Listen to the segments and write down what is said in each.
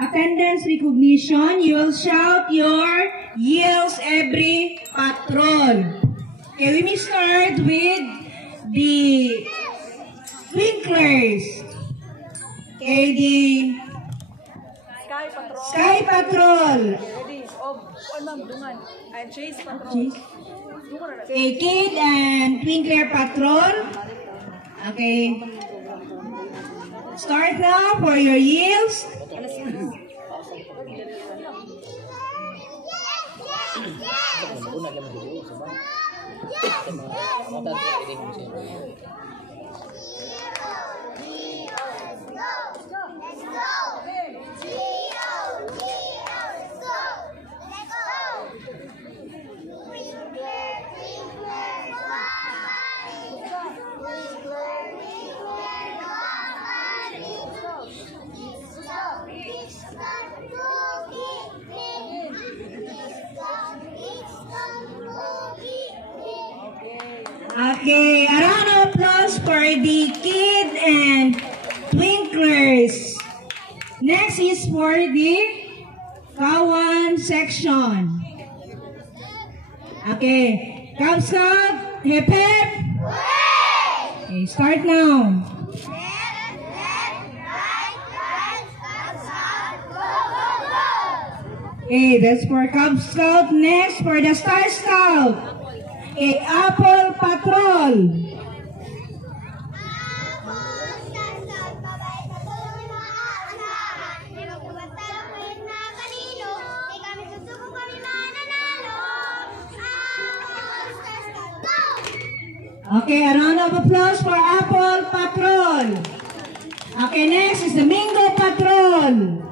attendance recognition, you will shout your yells every patrol. Okay, we may start with the twinklers. Okay, the Sky Patrol. Chase Patrol. Okay, Kid and Twinkler Patrol. Okay. Start now for your yells. Okay, a round of applause for the Kid and Twinklers. Next is for the Kawan section. Okay, Cub Scout, hip hip. Okay, start now. Okay, that's for Cub Scout. Next for the Star Scout. Okay, Apple Patrol. Okay, a round of applause for Apple Patrol. Okay, next is the Mingo Patrol.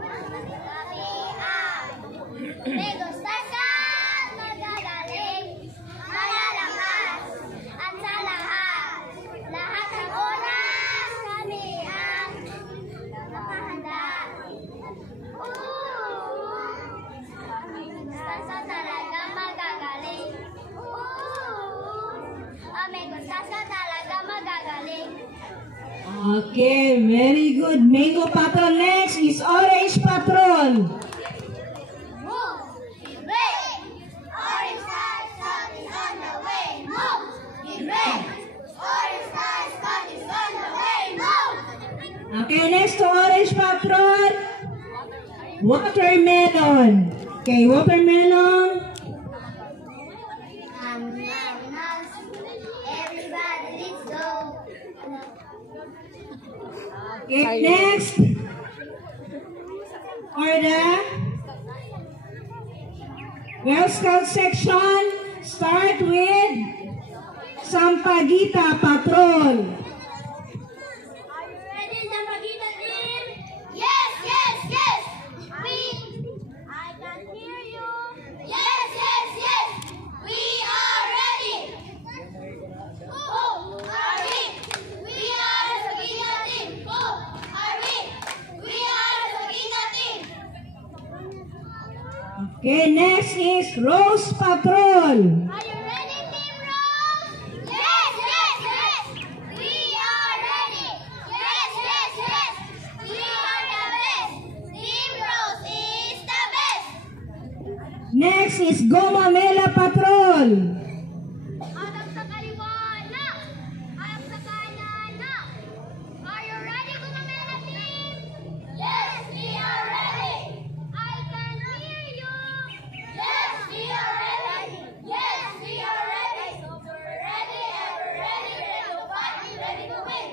Okay, very good. Mango Patrol. Next is Orange Patrol. Okay, next to Orange Patrol, Watermelon. Okay, Watermelon. Okay, next for the Girl Scout section, start with Sampaguita Patrol. Okay, next is Rose Patrol. Are you ready, Team Rose? Yes, yes, yes. We are ready. Yes, yes, yes. We are the best. Team Rose is the best. Next is Gomamela Patrol. Harap sa kaliwa na. Harap sa kanan na. Are you ready, Gumamela team? Yes, we are ready. I can hear you. Yes, we are ready. Yes, we are ready. So we're ready, ever ready, ready to fight, ready to win.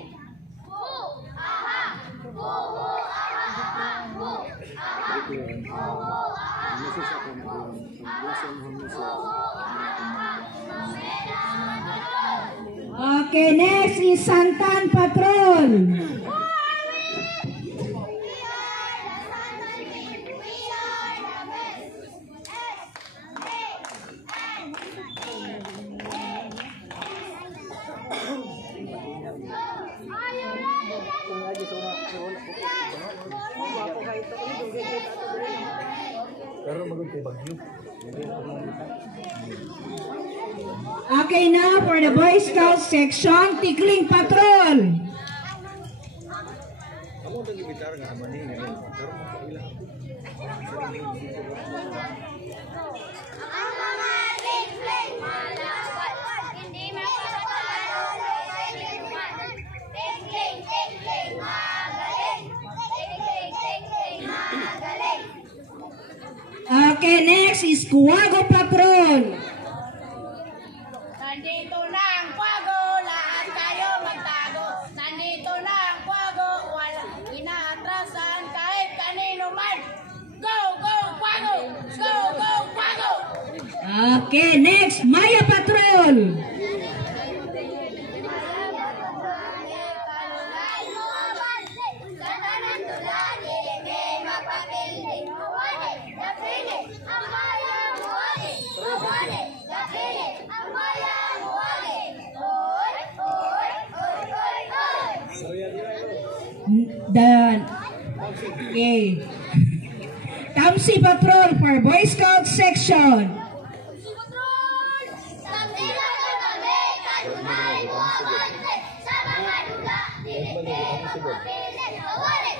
Woo, aha. Woo, woo, aha, aha. Woo, aha. Woo, woo, aha, aha. Okay, next is Santan Patrol. Okay, now for the Boy Scout section, Tickling Patrol. Okay, next is Kuwago Patrol. Nandito na ang Kwago, lahat kayo magtago. Nandito na ang Kwago, walang inaatrasan kahit kanino man. Go, go, Kwago! Go, go, Kwago! Okay, next, Maya Patrol. Done. Okay. Tamsi Patrol for Boy Scout section. Sa mga lula, dili, mapapili, awali,